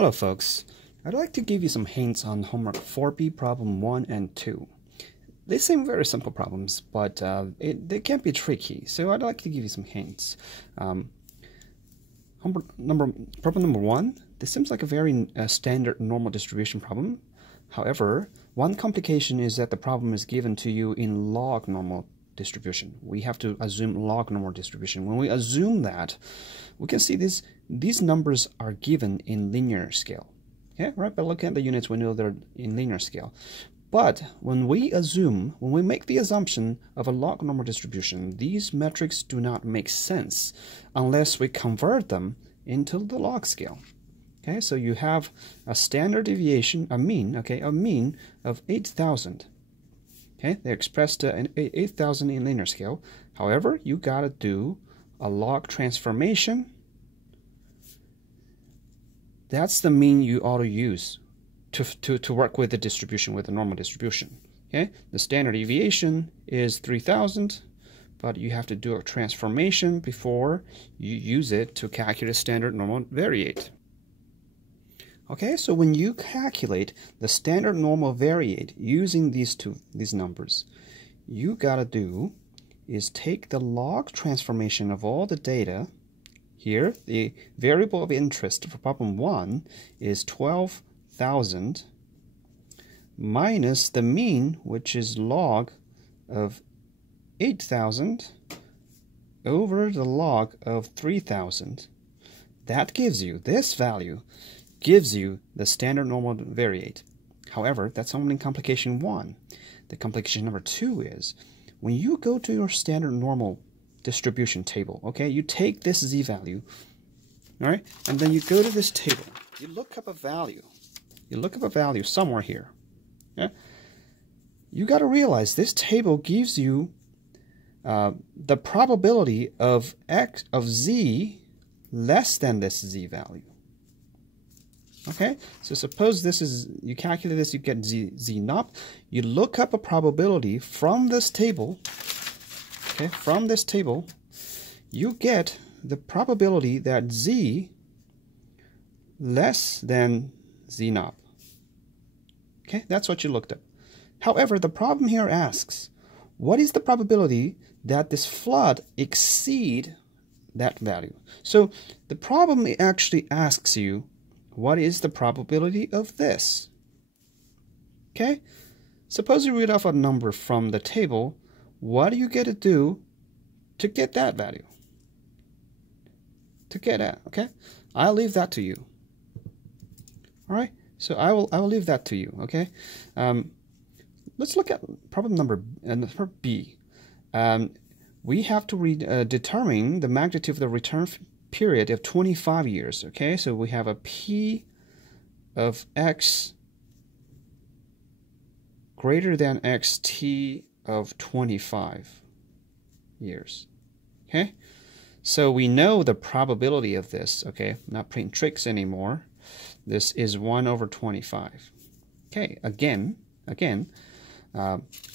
Hello folks, I'd like to give you some hints on homework 4b problem 1 and 2. They seem very simple problems, but they can be tricky, so I'd like to give you some hints. Problem number 1, this seems like a very standard normal distribution problem. However, one complication is that the problem is given to you in log normal distribution. We have to assume log normal distribution. When we assume that, we can see these numbers are given in linear scale. Okay, right? By looking at the units, we know they're in linear scale. But when we make the assumption of a log normal distribution, these metrics do not make sense unless we convert them into the log scale. Okay, so you have a standard deviation, a mean of 8,000. Okay, they're expressed in 8,000 in linear scale. However, you gotta do a log transformation. That's the mean you ought to use to work with the distribution, with the normal distribution. Okay, the standard deviation is 3,000, but you have to do a transformation before you use it to calculate standard normal variate. Okay, so when you calculate the standard normal variate using these numbers, you gotta do is take the log transformation of all the data. Here, the variable of interest for problem 1 is 12,000 minus the mean, which is log of 8,000 over the log of 3,000. That gives you, this value gives you the standard normal variate. However, that's only complication 1. The complication number 2 is, when you go to your standard normal distribution table, okay, you take this z-value, all right, and then you go to this table, you look up a value, somewhere here. Okay? You got to realize this table gives you the probability of z less than this z-value. Okay, so suppose this is, you calculate this, you get z naught. You look up a probability from this table. Okay, from this table, you get the probability that z less than z naught. Okay, that's what you looked up. However, the problem here asks, what is the probability that this flood exceed that value? So the problem actually asks you, what is the probability of this? Okay, suppose you read off a number from the table. What do you get to do to get that value? To get at, okay? I'll leave that to you. All right, so I will leave that to you, okay? Let's look at problem number B. We have to determine the magnitude of the return period of 25 years, okay? So we have a P of X greater than XT of 25 years, okay? So we know the probability of this, okay? Not playing tricks anymore. This is 1 over 25. Okay, again,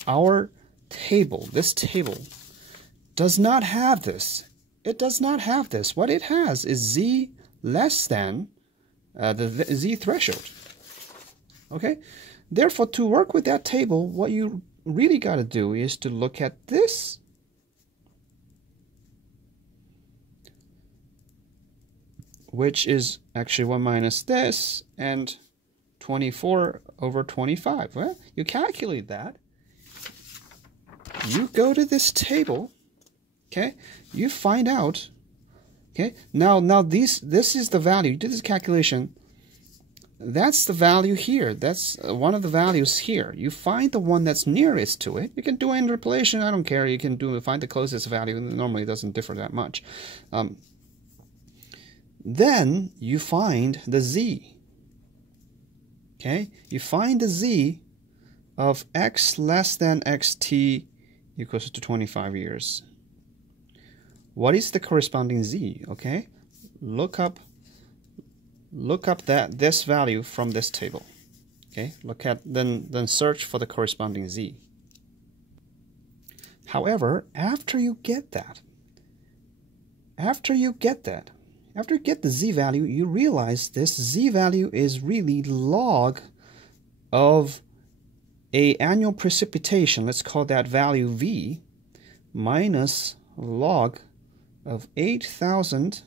our table, this table, does not have this. It does not have this. What it has is z less than the z threshold. Okay? Therefore, to work with that table, what you really got to do is to look at this. Which is actually 1 minus this, and 24 over 25. Well, you calculate that. You go to this table. Okay, you find out. Okay, now this is the value. You do this calculation. That's the value here. That's one of the values here. You find the one that's nearest to it. You can do interpolation. I don't care. You can find the closest value. Normally, it doesn't differ that much. Then you find the z. Okay, you find the z of x less than xt equals to 25 years. What is the corresponding z? Okay, look up this value from this table. Okay, then search for the corresponding z. However, after you get that, after you get the z-value, you realize this z-value is really log of a annual precipitation, let's call that value v, minus log of 8,000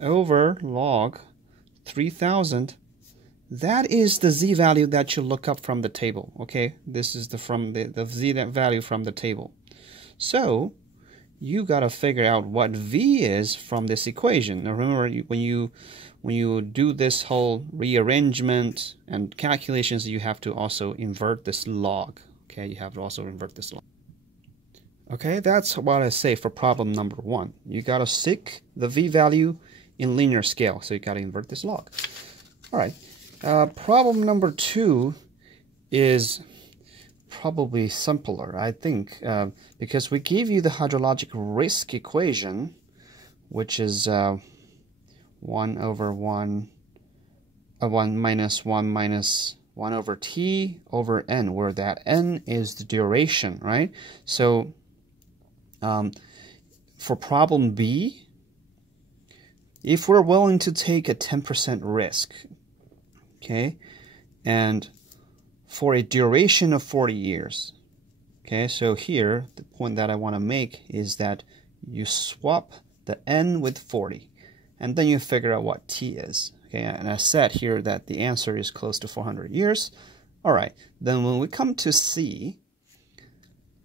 over log 3,000. That is the z-value that you look up from the table, okay? This is the z-value from the table. So you got to figure out what v is from this equation. Now remember, when you do this whole rearrangement and calculations, you have to also invert this log, okay? You have to also invert this log. Okay, that's what I say for problem number 1. You got to seek the v-value in linear scale, so you got to invert this log. All right. Problem number 2 is probably simpler, I think, because we give you the hydrologic risk equation, which is 1 over 1 minus 1 minus 1 over t over n, where that n is the duration, right? So for problem B, if we're willing to take a 10% risk, okay, and for a duration of 40 years, okay, so here the point that I want to make is that you swap the n with 40, and then you figure out what t is, okay, and I said here that the answer is close to 400 years. All right, then when we come to C,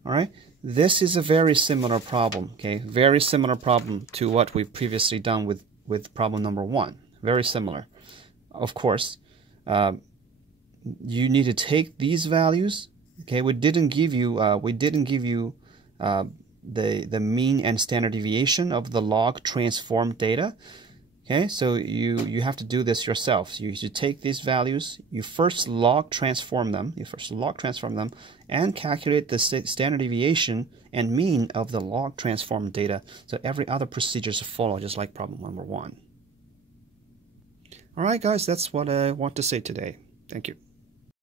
all right, this is a very similar problem, okay, very similar problem to what we've previously done with problem number 1, very similar. Of course, you need to take these values, okay. We didn't give you the mean and standard deviation of the log transformed data, okay. So you have to do this yourself. You should take these values, you first log transform them, and calculate the standard deviation and mean of the log transformed data. So every other procedure is follow, just like problem number 1. All right, guys, that's what I want to say today. Thank you.